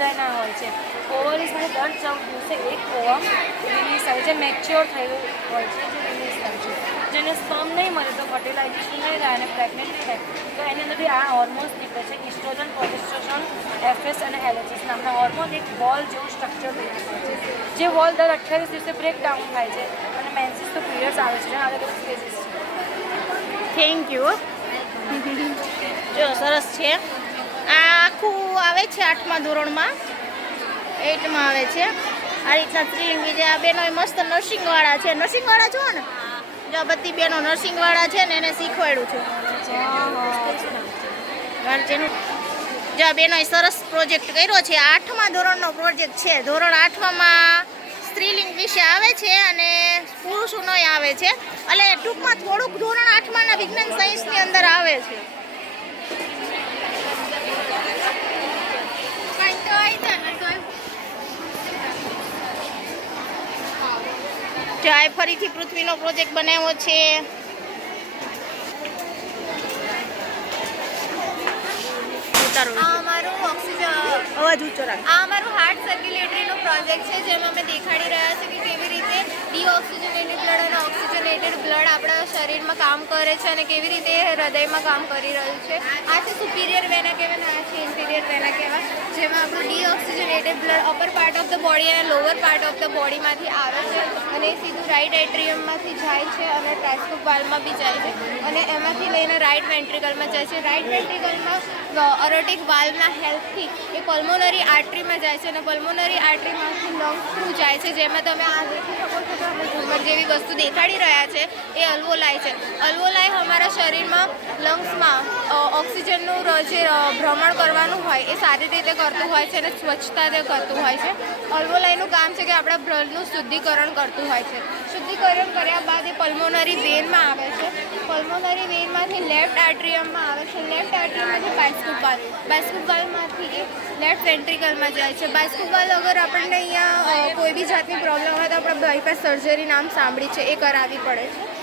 વેજાના હોય છે. ઓવરલીઝ માટે દર ચૌદ દિવસે એક ઓવમ રિલીઝ થાય છે મેચ્યોર થયેલું હોય છે જે રિલીઝ થાય છે જેને સ્પર્મ નહીં મળે તો ફર્ટિલાઇઝેશન નહીં થાય અને પ્રેગ્નન્ટ થાય. તો એની અંદર આ હોર્મોન્સ નીકળે છે ઇસ્ટ્રોજન પ્રોજેસ્ટ્રોજન એફએસ અને એલએચએસ નામના હોર્મોન એક વોલ જેવું સ્ટ્રક્ચર તૈયાર કરે છે. જે વોલ દર અઠ્યાવીસ દિવસે બ્રેક ડાઉન થાય છે અને મેન્સિસ તો પીરિયડ્સ આવે છે અલગ અલગ સ્પેસીસ છે. થેન્ક યુ જો સરસ છે. આ આખું આવે છે આઠમા ધોરણમાં. એટમાં આવે છે. આ રીતના ત્રિલિંગી જે આ બેનો મસ્ત નર્સિંગવાળા છે. નર્સિંગવાળા છો ને. જો બધી બેનો નર્સિંગવાળા છે ને એને શીખવાડ્યું છે. ગાર્જિયન જો બેનોએ સરસ પ્રોજેક્ટ કર્યો છે. આઠમા ધોરણનો પ્રોજેક્ટ છે. ધોરણ આઠમામાં સ્ત્રીલિંગ વિશે આવે છે અને પુરુષોનો આવે છે. એટલે ટૂંકમાં થોડુંક ધોરણ આઠમાના વિજ્ઞાન સાયન્સની અંદર આવે છે. જો આ ફરીથી પૃથ્વીનો પ્રોજેક્ટ બનાવ્યો છે. આ અમારું ઓક્સિજન અવાજ ઊંચો રાખ. આ અમારું હાર્ટ સર્ક્યુલેટરીનો પ્રોજેક્ટ છે જેમાં અમે દેખાડી રહ્યા છે કે ડીઓક્સિજનેટેડ બ્લડ અને ઓક્સિજનેટેડ બ્લડ આપણા શરીરમાં કામ કરે છે અને કેવી રીતે હૃદયમાં કામ કરી રહ્યું છે. આ છે સુપિરિયર વેના કહેવાય આ છે ઇન્ફિરિયર વેના કહેવાય. જેમાં આપણું deoxygenated blood upper part of the body અને લોઅર પાર્ટ ઓફ ધ બોડીમાંથી આવે છે અને એ સીધું રાઇટ એટ્રિયમમાંથી જાય છે અને ટ્રાન્સફર વાલમાં બી જાય છે. અને એમાંથી લઈને રાઇટ વેન્ટ્રિકલમાં જાય છે. રાઇટ વેન્ટ્રિકલમાં અરોટિક વાલ્વના હેલ્પથી એ પલ્મોનરી આર્ટરીમાં જાય છે અને પલ્મોનરી આર્ટરીમાંથી લંગ થ્રુ જાય છે. જેમાં તમે આ દેખી શકો છો કે જેવી વસ્તુ દેખાડી રહ્યા છે, એ અલ્વોલાય છે. અલ્વોલાય અમારા શરીરમાં લંગ્સમાં ઓક્સિજનનું જે ભ્રમણ કરવાનું હોય, એ સારી રીતે કરતું હોય છે અને સ્વચ્છતા તે કરતું હોય છે. અલ્વોલાયનું કામ છે કે આપણા બ્લડનું શુદ્ધિકરણ કરતું હોય છે. શુદ્ધિકરણ કર્યા બાદ એ પલ્મોનરી વેનમાં આવે છે. પલ્મોનરી વેનમાંથી લેફ્ટ આર્ટ્રિયમમાં આવે છે. લેફ્ટ આર્ટ્રિયમમાંથી બાસ્કેટબોલ બાસ્કેટબોલમાંથી એ લેફ્ટ વેન્ટ્રિકલમાં જાય છે. બાસ્કેટબોલ અગર આપણને અહીંયા કોઈ બી જાતની પ્રોબ્લેમ હોય તો આપણે બાયપાસ સર્જરી નામ સાંભળી છે. એ કરાવવી પડે છે.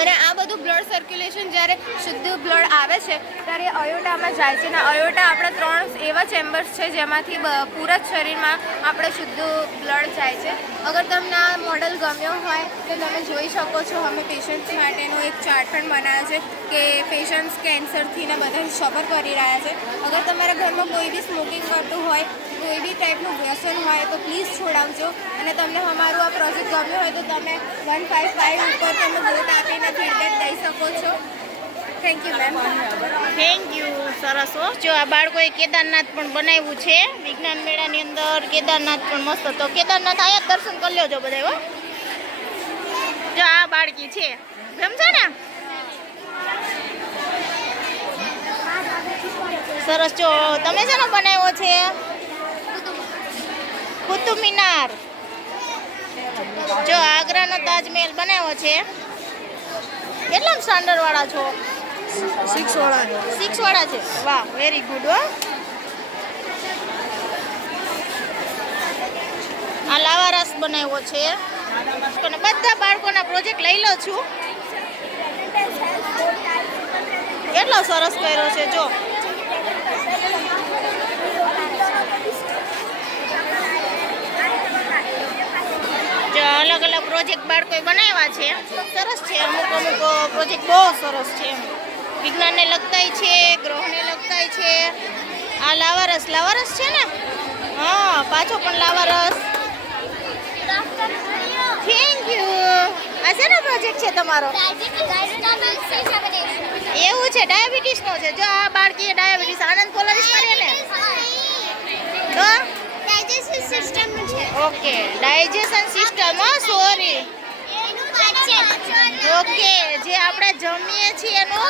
અને આ બધું બ્લડ સર્ક્યુલેશન જ્યારે શુદ્ધ બ્લડ આવે છે, ત્યારે અયોટામાં જાય છે. અને અયોટા આપણા ત્રણ એવા ચેમ્બર્સ છે જેમાંથી પૂરા શરીરમાં આપણે શુદ્ધ બ્લડ જાય છે. અગર તમને આ મોડલ ગમ્યો હોય, તો તમે જોઈ શકો છો અમે પેશન્ટ્સ માટેનો એક ચાર્ટ પણ બનાવ્યો છે કે પેશન્ટ્સ કેન્સરથી ને બધા સફર કરી રહ્યા છે. અગર તમારા ઘરમાં કોઈ બી સ્મોકિંગ કરતું હોય કોઈ બી ટાઈપનું વ્યસન હોય તો પ્લીઝ છોડાવજો. અને તમને અમારું આ પ્રોજેક્ટ ગમ્યો હોય તો તમે વન ફાઇવ ફાઇવ ઉપર તમે વોટ આપીને ફીડબેક દઈ શકો છો. Thank you ma'am thank you સરસ હો. જો આ બાળકોએ કેદારનાથ પણ બનાવ્યું છે. વિજ્ઞાન મેળાની અંદર કેદારનાથ પણ મસ્ત. હતો કેદારનાથ આયા દર્શન કરી લેજો બધા હો. જો આ બાળકી છે. સમજો ને? સરસ. જો તમે શેનો બનાવ્યો છે? કુતુબ મિનાર. જો આગ્રાનો તાજમહેલ બનાવ્યો છે. કેટલા સ્ટાન્ડર્ડ વાળા છો? સિક્સ વાળા સિક્સ વાળા છે? વાહ વેરી ગુડ હો. આ લાવા રસ બનાવ્યો છે. અને બધા બાળકોના પ્રોજેક્ટ લઈ લો છું. કેટલો સરસ કર્યો છે જો જો અલગ અલગ પ્રોજેક્ટ બાળકોએ બનાવ્યા છે. સરસ છે. અમુક અમુક પ્રોજેક્ટ બહુ સરસ છે. એમ વિજ્ઞાનને લગતાય છે ગ્રહને લગતાય છે. આ લાવારસ લાવારસ છે ને? હા પાછો પણ લાવારસ. થેન્ક યુ આ શેનો પ્રોજેક્ટ છે તમારો? એવું છે ડાયાબિટીસનો છે. જો આ બાળકીએ ડાયાબિટીસ આનંદ પોલારીસ મારે ને તો ઓકે ડાયજેશન સિસ્ટમ હો સોરી ઓકે જે આપણે જમીએ છીએ એનો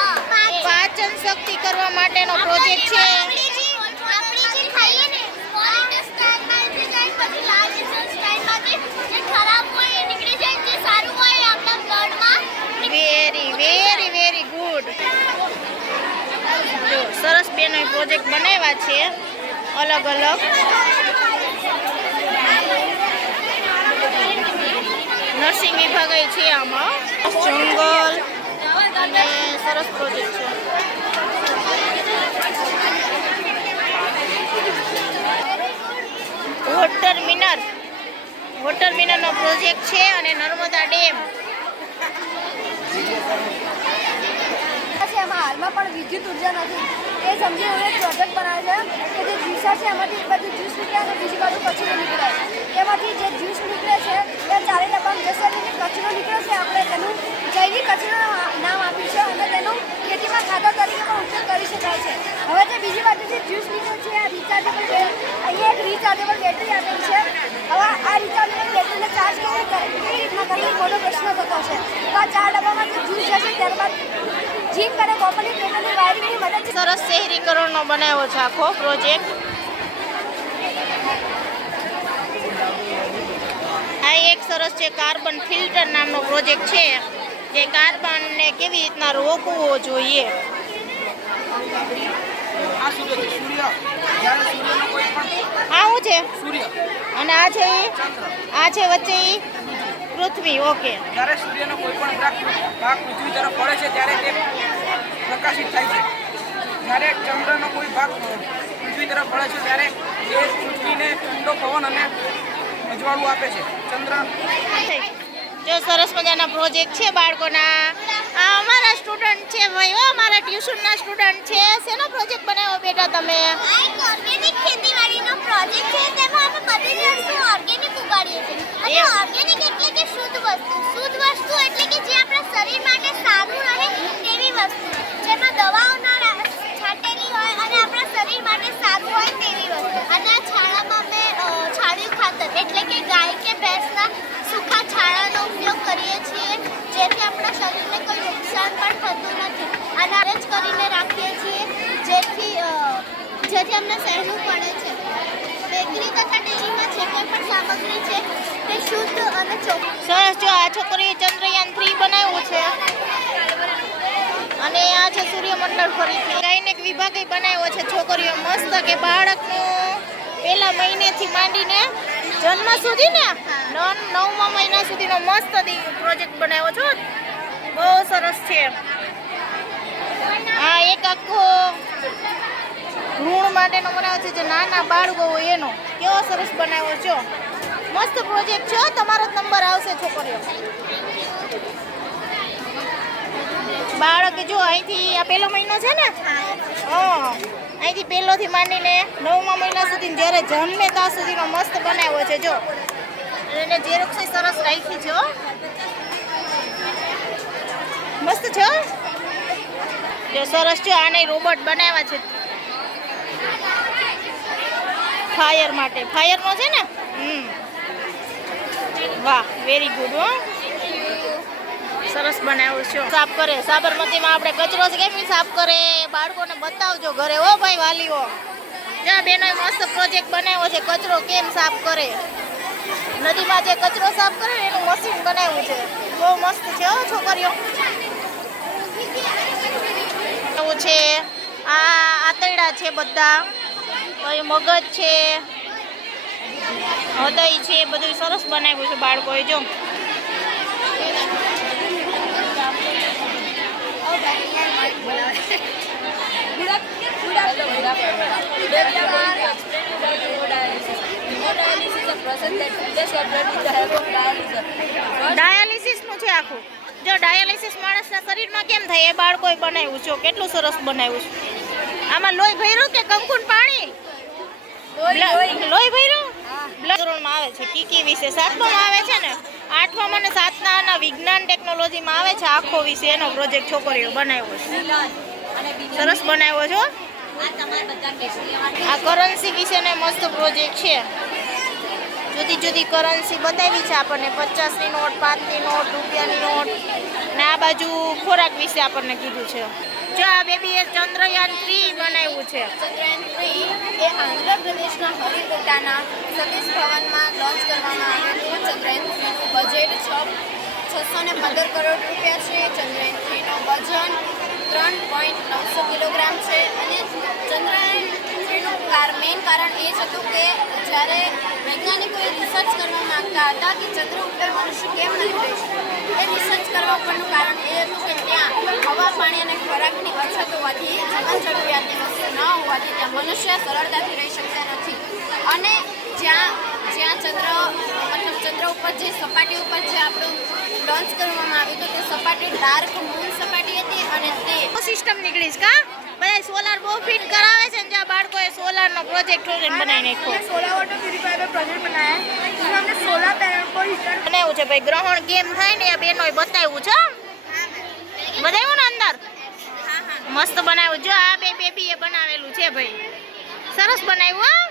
પાચન શક્તિ કરવા માટેનો પ્રોજેક્ટ છે. વેરી વેરી વેરી ગુડ સરસ બેનો પ્રોજેક્ટ બનાવ્યા છે. અલગ અલગ. નર્સિંગ વિભાગ છે આમાં. જંગલ અને સરસ પ્રોજેક્ટ છે. Water miner. વોટર મિનર નો પ્રોજેક્ટ છે અને નર્મદા ડેમ. હાલમાં પણ વિદ્યુત ઊર્જા નથી. એ સમજી પ્રોજેક્ટ બનાવે છે. કે જે જીસા છે, એમાંથી બધી પ્રશ્ન તો આ ચાર ડબ્બામાં જે જ્યુસ જશે ત્યારબાદ જીમ કરે કોપરની પ્લેટોની વાયરિંગની મદદ સરસ શહેરીકરણનો બનાવ્યો છે આખો પ્રોજેક્ટ આ એક સરસ છે કાર્બન ફિલ્ટર નામનો પ્રોજેક્ટ છે. જે કાર્બનને કેવી રીતના રોકવો જોઈએ? આ શું છે? અને આ છે? આ છે વચ્ચે? પૃથ્વી ઓકે જ્યારે સૂર્યનો કોઈ પણ ભાગ પૃથ્વી તરફ પડે છે ત્યારે તે પ્રકાશિત થાય છે. જ્યારે ચંદ્રનો કોઈ ભાગ પૃથ્વી તરફ પડે છે ત્યારે તે પૃથ્વીને ઠંડો પવન અને અજવાળું આપે છે. ચંદ્ર જો સરસ મજાના પ્રોજેક્ટ છે બાળકોના. આ અમારા સ્ટુડન્ટ છે ભાઈ ઓ અમારા ટ્યુશનના સ્ટુડન્ટ છે. શેનો પ્રોજેક્ટ બનાવ્યો બેટા તમે? ઓર્ગેનિક ખેતીવાડીનો પ્રોજેક્ટ છે તેમાં અમે બધી જ વસ્તુ ઓર્ગેનિક ઉગાડીએ છીએ. અને. ઓર્ગેનિક એટલે કે શુદ્ધ વસ્તુ શુદ્ધ વસ્તુ એટલે કે જે આપણા શરીર માટે સારું રહે તેવી વસ્તુ જેમાં દવાઓ ના રા- છાંટેલી હોય અને આપણા શરીર માટે સારું હોય તેવી વસ્તુ અને આ છાણામાં અમે અ, છાણિયું ખાતર એટલે કે ગાય કે ભેંસના સૂકા છાણાનો ઉપયોગ કરીએ છીએ જેથી આપણા શરીરને કોઈ નુકસાન પણ થતું નથી અને અરેન્જ કરીને રાખીએ છીએ જેથી અ, જેથી અમને સહેલું પડે છે બેકરી તથા ડેરીમાં જે કોઈ પણ સામગ્રી છે તે શુદ્ધ અને ચોખ્ખી. સરસ, જો આ છોકરીએ ચંદ્રયાન થ્રી બનાવ્યું છે. અને આ છે સૂર્યમંડળ ફરીથી. ગાયનેક વિભાગે બનાવ્યો છે. છોકરીઓ મસ્ત કે બાળકનું પહેલા મહિનેથી માંડીને જન્મ સુધી ને નવ, નવમા મહિના સુધીનો મસ્ત પ્રોજેક્ટ બનાવ્યો છો. બહુ સરસ છે. આ એક આખો ભ્રૂણ માટેનો બનાવ્યો છે જે નાના બાળકો હોય એનો કેવો સરસ બનાવ્યો છો. મસ્ત પ્રોજેક્ટ છે તમારો જ નંબર આવશે છોકરીઓ. બાળક જો અહીંથી આ પહેલો મહિનો છે ને? હા, અહીંથી પહેલોથી માંડીને નવમા મહિના સુધી જ્યારે જન્મે ત્યાં સુધીનો મસ્ત બનાવ્યો છે, જો. એને ઝેરોક્ષ સરસ રાખી છે. મસ્ત છે જો સરસ છે, આને રોબોટ બનાવ્યા છે. ફાયર માટે. ફાયરનો છે ને? હમ. વાહ વેરી ગુડ હો. સરસ બનાવ્યું છે. સાફ કરે. સાબરમતીમાં આપણે કચરો કેમ સાફ કરે? બાળકોને બતાવજો ઘરે, હો ભાઈ વાલીઓ. જ્યાં બેનોએ મસ્ત પ્રોજેક્ટ બનાવ્યો છે, કચરો કેમ સાફ કરે? નદીમાં જે કચરો સાફ કરે એનું મશીન બનાવ્યું છે. બહુ મસ્ત છે, હો, છોકરીઓ. એવું છે. આ આતરડા છે બધા. પછી મગજ છે, હૃદય છે, બધું સરસ બનાવ્યું છે બાળકોએ, જો. ડાયાલિસિસનું છે આખું. જો ડાયાલિસિસ માણસના શરીરમાં કેમ થાય એ બાળકોએ બનાવ્યું છે. કેટલું સરસ બનાવ્યું છે. આમાં લોહી ભર્યું કે કંકુન પાણી? લોહી ભર્યું? બ્લડ ધોરણમાં આવે છે. કીકી વિશે સાતમામાં આવે છે ને? આઠમામાં અને સાતમાના વિજ્ઞાન ટેકનોલોજીમાં આવે છે આખો વિશે એનો પ્રોજેક્ટ છોકરીઓ બનાવ્યો છે. સરસ બનાવ્યો છો આ કરન્સી વિશેનો મસ્ત પ્રોજેક્ટ છે. જુદી જુદી કરન્સી બતાવી છે આપણને. પચાસની નોટ પાંચની નોટ રૂપિયાની નોટ. ને આ બાજુ ખોરાક વિશે આપણને કીધું છે. જો આ બેબીએ ચંદ્રયાન થ્રી બનાવ્યું છે. ચંદ્રયાન થ્રી એ આંધ્રપ્રદેશના હરિકોટાના સતીશ ભવનમાં લોન્ચ કરવામાં હતું. ચંદ્રયાન થ્રીનું બજેટ છ છસો ને પંદર કરોડ રૂપિયા છે. ચંદ્રયાન થ્રીનું વજન ત્રણ પોઈન્ટ નવસો કિલોગ્રામ છે. અને ચંદ્રયાન મેઇન કારણ એ જ હતું કે જ્યારે વૈજ્ઞાનિકોએ રિસર્ચ કરવા માંગતા હતા કે ચંદ્ર ઉપર મનુષ્ય કેમ નહીં રહી એ રિસર્ચ કરવા ઉપરનું કારણ એ હતું કે ત્યાં હવા, પાણી અને ખોરાકની અછત હોવાથી જીવન જરૂરિયાતની વસ્તુ ન હોવાથી ત્યાં મનુષ્ય સરળતાથી રહી શકતા નથી. અને જ્યાં જ્યાં ચંદ્ર, મતલબ ચંદ્ર ઉપર જે સપાટી ઉપર જે આપણું લોન્ચ કરવામાં આવ્યું હતું, તે સપાટી ડાર્ક મૂન સપાટી હતી અને તે સિસ્ટમ નીકળીશ, કા? બધા સોલાર બહુ ફિટ કરાવે છે ને જ્યાં બાળકોએ સોલારનો પ્રોજેક્ટ પ્રોજેક્ટ બનાવી નાખ્યો. સોલાર વોટર પ્યુરિફાયર પ્રોજેક્ટ બનાવ્યા અમને સોલાર પેનલ પર હીટર બનાવ્યું છે ભાઈ ગ્રહણ કેમ થાય ને એ બેનોએ બતાવ્યું છે. બતાવ્યું ને અંદર? મસ્ત બનાવ્યું. જો આ બે બેબીએ બનાવેલું છે ભાઈ. સરસ બનાવ્યું હા.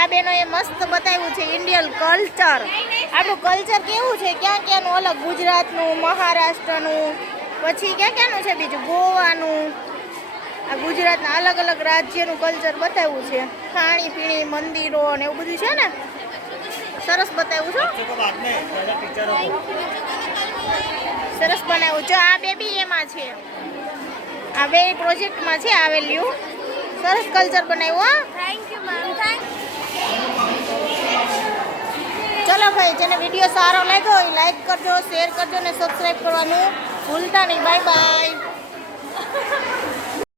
આ બેનોએ મસ્ત બતાવ્યું છે ઇન્ડિયન કલ્ચર આપણું કલ્ચર કેવું છે? ક્યાં ક્યાંનું અલગ? ગુજરાતનું મહારાષ્ટ્રનું પછી ક્યાં ક્યાંનું છે બીજું? ગોવાનું. આ ગુજરાતના અલગ અલગ રાજ્યનું કલ્ચર બતાવ્યું છે. ખાણી પીણી મંદિરો ને એવું બધું છે ને? સરસ બતાવ્યું છે સરસ બનાવ્યું. જો આ બેબી એમાં છે. આ બે પ્રોજેક્ટમાં છે આવેલું સરસ કલ્ચર બનાવ્યું હા. થેન્ક યુ મેમ થેન્ક ચલો ભાઈ જેને વીડિયો સારો લાગ્યો એ લાઈક કરજો શેર કરજો ને સબસ્ક્રાઈબ કરવાનું. ભૂલતા નહીં બાય બાય